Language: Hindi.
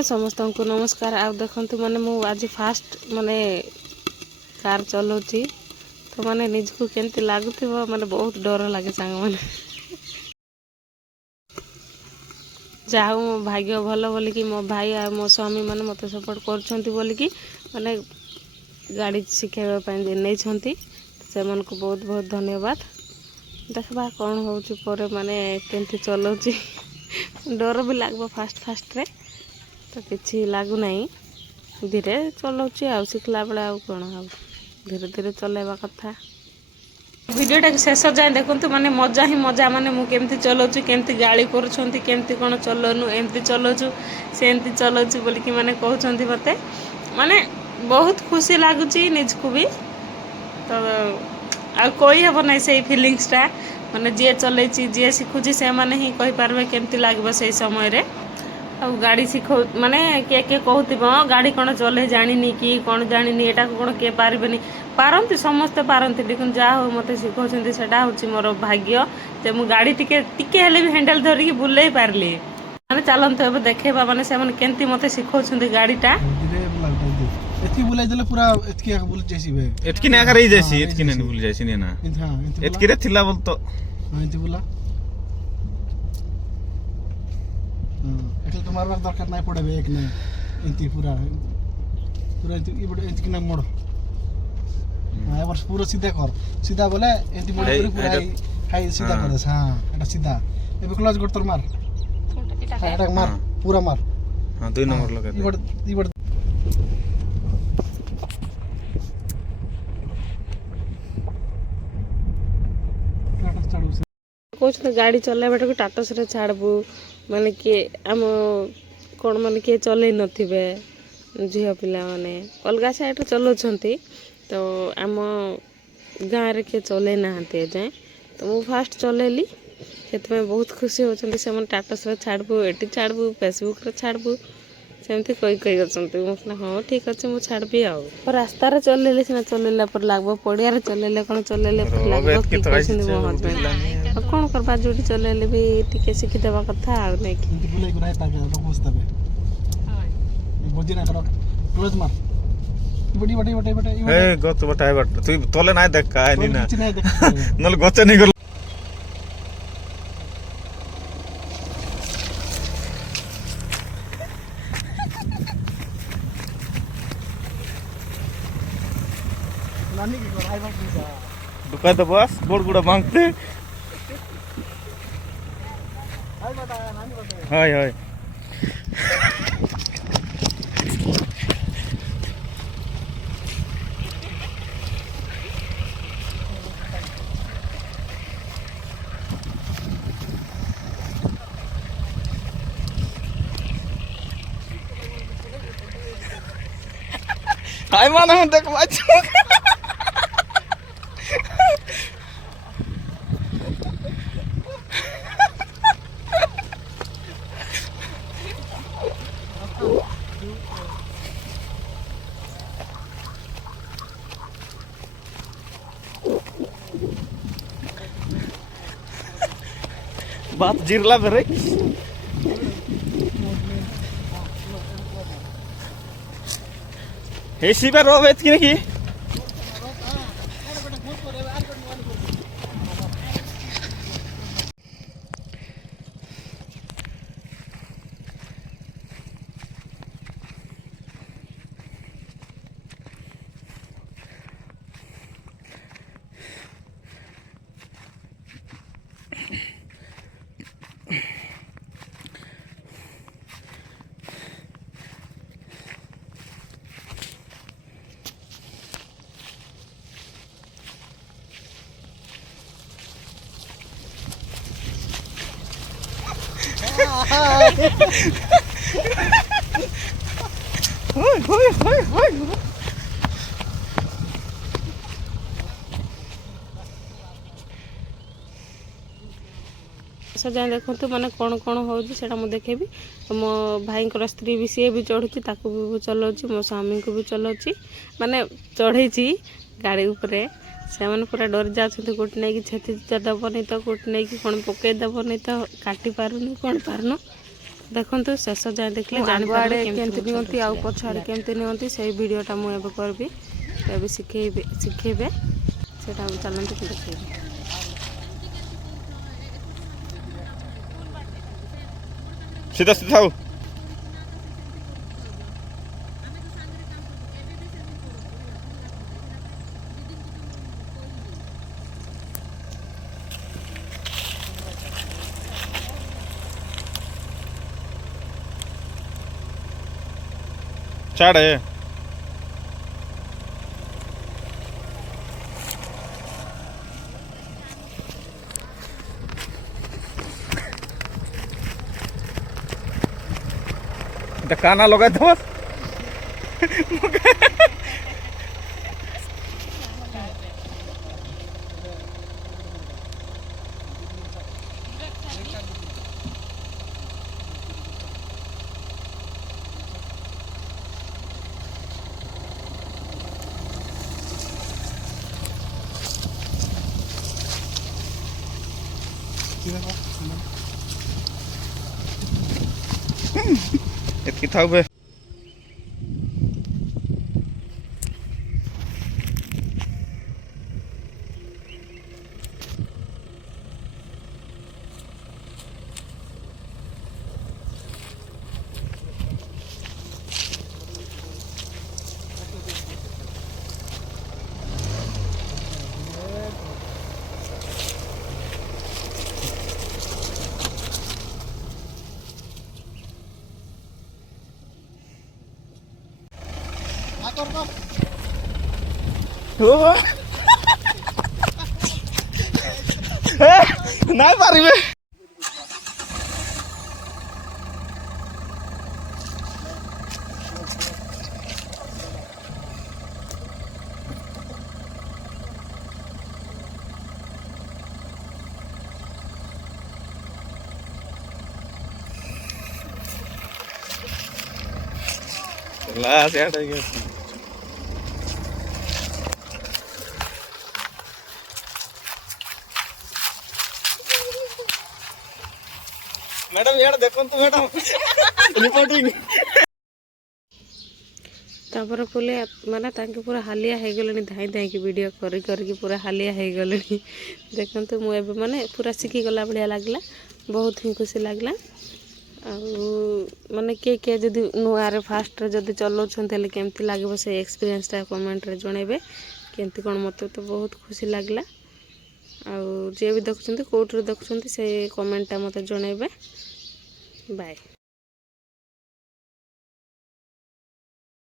हाय समस्त को नमस्कार। आप देखते माने मु आज फास्ट माने कार चलाउची तो माने निज को केमती लागुथिबो माने बहुत डर लागे सांग माने जाऊ मो भाग्य भलो बोली कि मो भाई आ मो स्वामी माने मते सपोर्ट करछंती बोली कि माने गाड़ी शिखेबा पय नै छंती से मन को बहुत बहुत धन्यवाद। देखबा कोन होउची परे माने केमती चलाउची डर भी लागबो फास्ट रे तो किसी लागू नहीं धीरे चलाऊँच आ शिखला बेले आ कौन आ धीरे धीरे चलैबा कथा। वीडियोटा शेष जाए देखते माने मजा ही मजा माने मु केमती चलाऊँ केमती गाड़ी करुँच केमती कौन चलाऊनु एमती चलाऊँ से एमती चलाऊँ बोल कि माने कहते मते माने बहुत खुशी लगुच निजको भी तो आ कोई हेब ना से फिलिंग्सटा माने जी चलई जी शिखुची से माने ही कहि पारबे केमती लागबो से समय रे। आ गाड़ी शिखो माने के कहूब गाड़ी कौन चले जानी कि कौन जानी एटा कौन किए पारे पारती समस्ते पारती लेकिन जहाँ हो मत शिखाऊँ से मोर भाग्य जे मु गाड़ी टिके भी हैंडल धरिकी बुले पारली माने चलते ए देखेबा माने से केमती मते शिखाऊँ गाड़ीटा एतकी बुलाई देले पूरा एतकी बुल जैसी बे एतकी ना करे जैसी एतकी नहीं बुल जैसी नहीं ना हां एतकी रे थिला बोल तो हां एतकी बुला तुम्हारे बार दरकार नहीं पड़े एक नहीं एंती पूरा पूरा ये बड़े एंती ना मोड़ हां वर्ष पूरा सीधा कर सीधा बोले एंती मोड़ पूरा हाई सीधा कर हां एटा सीधा ए क्लोज कर तोर मार एटा मार पूरा मार हां 2 नंबर लगा दे ये बड़ कहते गाड़ी चलाइबा को टाटस रे छाड़बू माने किए आम कौन माने किए चलई नथिबे झील पिला माने अलग साइड चलाउछंती तो आम गाँव रे किए चलई नाहंती जाए तो मु फास्ट चलैली से बहुत खुशी होचंती से टाटस रे छाड़बू एटी छाड़बू फेसबुक रे छाड़बू सेमती कई मुझे हाँ ठीक अच्छे मुझे छाड़बी आउ रास्तार चलैले सीना चलैला पर लागबो पड़िया चलैले कौन चलैले पर लागबो कि कहछन मो हस्बैंड कौन करबा जोड़ी चलैले भी टिके शिखी देबा कथा आ नै कि बुलाई गुराई पाबे बखुस्तबे हां बोजी ना करो क्लोज मार बड़ी ए गत बटाय बट तू तोले ना देख का नि ना नल गचे नहीं कर नानी की कराई बात नहीं दुकान तो बस गोड़ गुड़ा मांगते हाय बताया नानी बताया हाय हाय हाय माना देख बाजू बात जिरला बेरे हे शिबे रोबेत की नहीं जाए देखते माने कौन कौन हो देखेबी मो भाई स्त्री भी सी भी चढ़ुची ताकू भी चलाऊँच मो स्वामी को भी चलाऊँच माने चढ़े गाड़ी उपरे से मैंने पूरा डर जाते गोटे नहीं छेती दब नहीं तो गोटे नहीं कौन पकईदब नहीं तो काटी पारुनी कौन पारनु ଦେଖନ୍ତୁ ଶେଷ ଯାଏଁ ଦେଖିଲେ ଜାଣିପାରିବେ କେମିତି ନିଅନ୍ତି ଆଉ ପଛଆଡ଼େ କେମିତି ନିଅନ୍ତି ସେଇ ଭିଡ଼ିଓଟା ମୁଁ ଏବେ କରିବି ଏବେ ଶିଖେଇବେ ସେଇଟା ଚାଲନ୍ତୁ ଦେଖେଇବି। सीधा सीधा आओ चाड़े काना लगा दो एतकी था बे नहीं पारिबे ला सेट है गया मैडम यार देखो तो मैडम रिपोर्टिंग ତାପରେ କହିଲେ ମାନେ ତାଙ୍କେ ପୁରା ହାଲିଆ ହେଇଗଲେଣି ଧାଇଁ ଧାଇଁକି ଭିଡ଼ିଓ କରିକି ପୁରା ହାଲିଆ ହେଇଗଲେଣି। ଦେଖନ୍ତୁ ମୁଁ ଏବେ ମାନେ ପୁରା ଶିଖିଗଲା ଭଳିଆ ଲାଗିଲା ବହୁତ ହିଁ ଖୁସି ଲାଗିଲା। ଆଉ ମାନେ କିଏ ଯଦି ନୂଆରେ ଫାଷ୍ଟରେ ଯଦି ଚଲାଉଛନ୍ତି ହେଲେ କେମିତି ଲାଗିବ ସେ ଏକ୍ସପିରିଏନ୍ସଟା କମେଣ୍ଟରେ ଜଣାଇବେ କେମିତି କ'ଣ। ମୋତେ ତ ବହୁତ ଖୁସି ଲାଗିଲା। ଆଉ ଯିଏ ବି ଦେଖୁଛନ୍ତି କେଉଁଥିରେ ଦେଖୁଛନ୍ତି ସେ କମେଣ୍ଟଟା ମୋତେ ଜଣାଇବେ। ବାଏ।